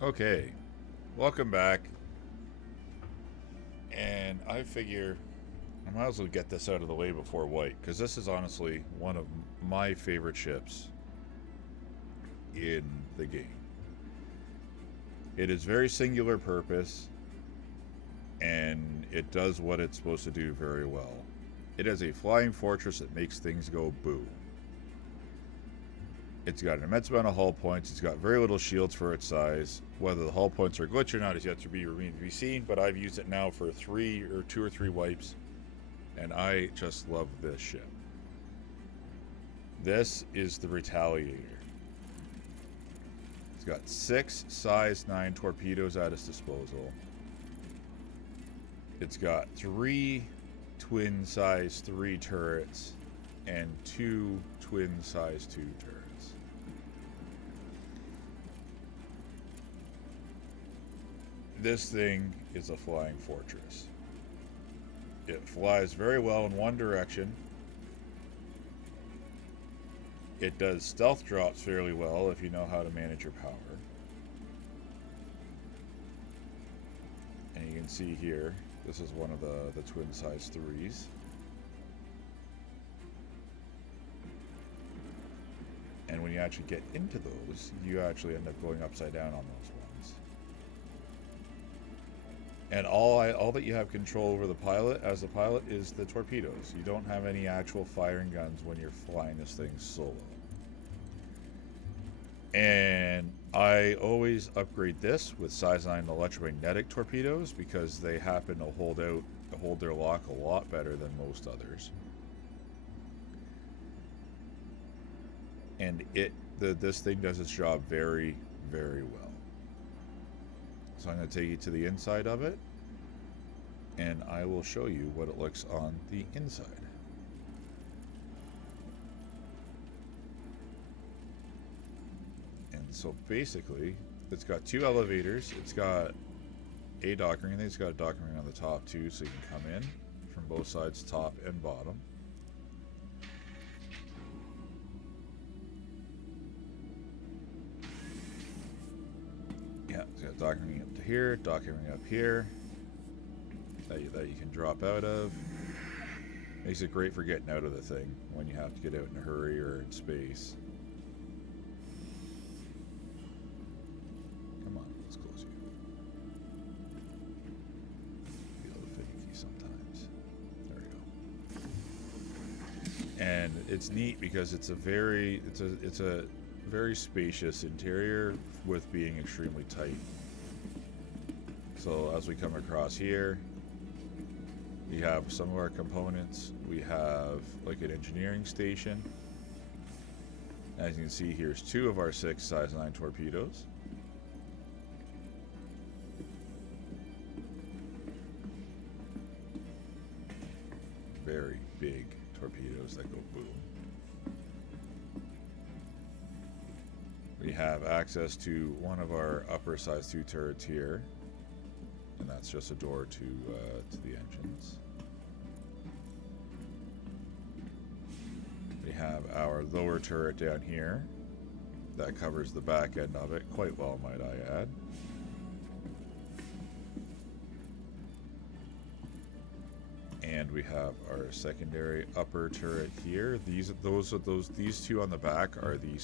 Okay, welcome back. And I figure I might as well get this out of the way before white, because this is honestly one of my favorite ships in the game. It is very singular purpose, and it does what it's supposed to do very well. It is a flying fortress that makes things go boo. It's got an immense amount of hull points. It's got very little shields for its size. Whether the hull points are glitch or not is yet to be remain to be seen. But I've used it now for two or three wipes, and I just love this ship. This is the Retaliator. It's got 6 size 9 torpedoes at its disposal. It's got 3 twin size 3 turrets and 2 twin size 2 turrets. This thing is a flying fortress. It flies very well in one direction. It does stealth drops fairly well if you know how to manage your power. And you can see here, this is one of the twin size 3s. And when you actually get into those, you actually end up going upside down on those ones. And all that you have control over the pilot, as the pilot, is the torpedoes. You don't have any actual firing guns when you're flying this thing solo. And I always upgrade this with size 9 electromagnetic torpedoes because they happen to hold their lock a lot better than most others. And this thing does its job very, very well. So I'm going to take you to the inside of it, and I will show you what it looks on the inside. And so basically, it's got 2 elevators. It's got a docking ring. It's got a docking ring on the top too, so you can come in from both sides, top and bottom. Yeah, it's got a docking ring up to here, docking ring up here that you can drop out of. Makes it great for getting out of the thing when you have to get out in a hurry or in space. Come on, let's close you. Be a little finicky sometimes. There we go. And it's neat because it's a very spacious interior with being extremely tight. So as we come across here, we have some of our components. We have like an engineering station. As you can see, here's 2 of our 6 size 9 torpedoes. Very big torpedoes that go boom. We have access to one of our upper size 2 turrets here, and that's just a door to the engines. We have our lower turret down here that covers the back end of it quite well, might I add. And we have our secondary upper turret here. These 2 on the back are the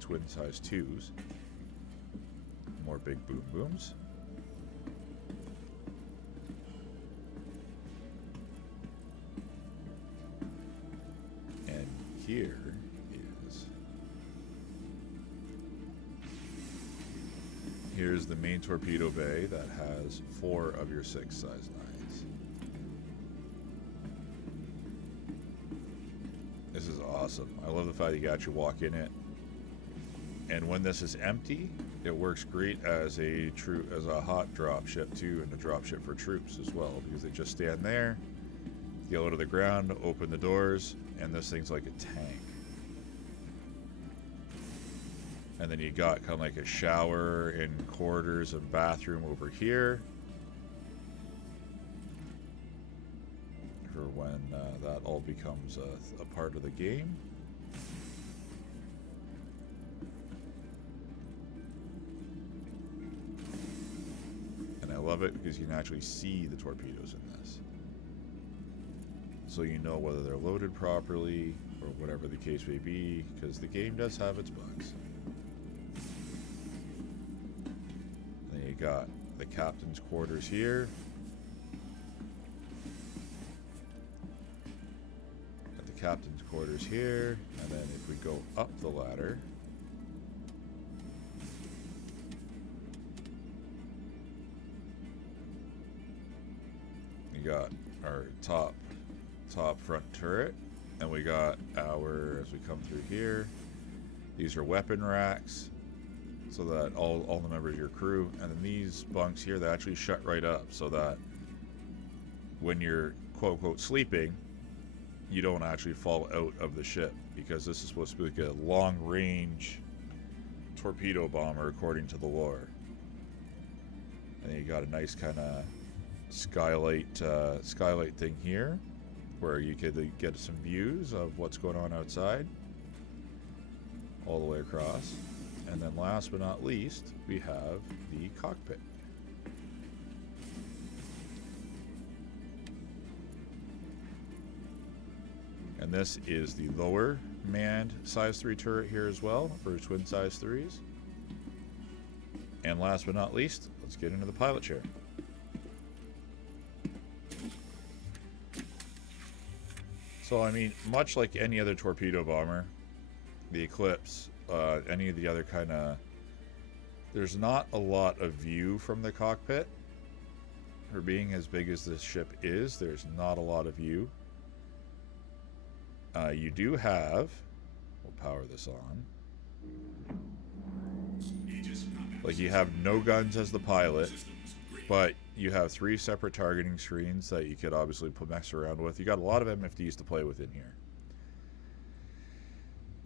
twin size 2s. More big boom booms. And here's the main torpedo bay that has 4 of your 6 size 9s. This is awesome. I love the fact you got your walk in it. And when this is empty, it works great as a hot drop ship too, and a drop ship for troops as well, because they just stand there, get low to the ground, open the doors, and this thing's like a tank. And then you got kind of like a shower and quarters and bathroom over here for when that all becomes a part of the game. love it because you can actually see the torpedoes in this. So you know whether they're loaded properly or whatever the case may be, because the game does have its bugs. Then you got the captain's quarters here. Got the captain's quarters here, and then if we go up the ladder, you got our top front turret, and we got our, as we come through here, these are weapon racks, so that all the members of your crew, and then these bunks here, they actually shut right up, so that when you're quote-unquote sleeping, you don't actually fall out of the ship, because this is supposed to be like a long-range torpedo bomber according to the lore. And then you got a nice kind of skylight thing here, where you could get some views of what's going on outside all the way across. And then last but not least, we have the cockpit. And this is the lower manned size 3 turret here as well, for twin size 3s. And last but not least, let's get into the pilot chair. So, I mean, much like any other torpedo bomber, the Eclipse, any of the other kind of... There's not a lot of view from the cockpit. For being as big as this ship is, there's not a lot of view. You do have... We'll power this on. Like, you have no guns as the pilot, but you have 3 separate targeting screens that you could obviously mess around with. You got a lot of MFDs to play with in here.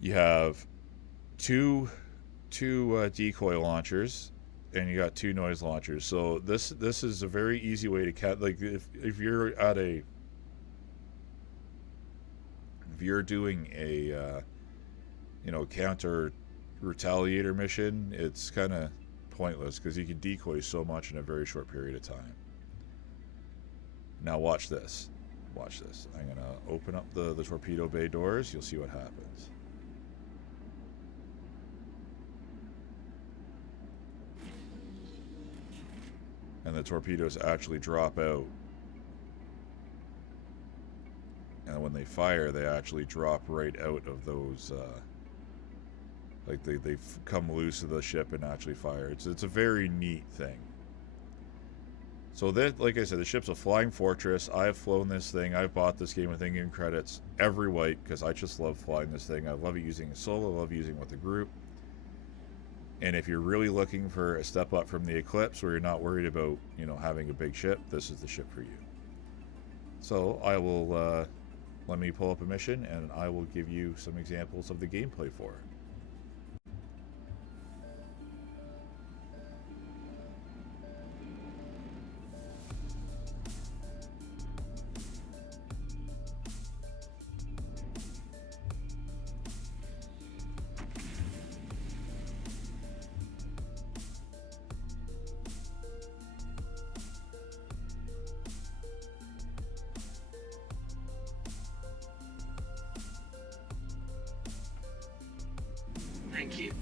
You have two decoy launchers, and you got 2 noise launchers. So this is a very easy way to like if you're at a doing a counter Retaliator mission, it's kind of pointless because you can decoy so much in a very short period of time. Now watch this. Watch this. I'm going to open up the torpedo bay doors. You'll see what happens. And the torpedoes actually drop out. And when they fire, they actually drop right out of those... like they come loose of the ship and actually fire. It's a very neat thing. So that, like I said, the ship's a flying fortress. I've flown this thing. I've bought this game with in-game credits every wipe because I just love flying this thing. I love it using it solo. I love using it with a group. And if you're really looking for a step up from the Eclipse, where you're not worried about having a big ship, this is the ship for you. So I will let me pull up a mission, and I will give you some examples of the gameplay for it. Thank you.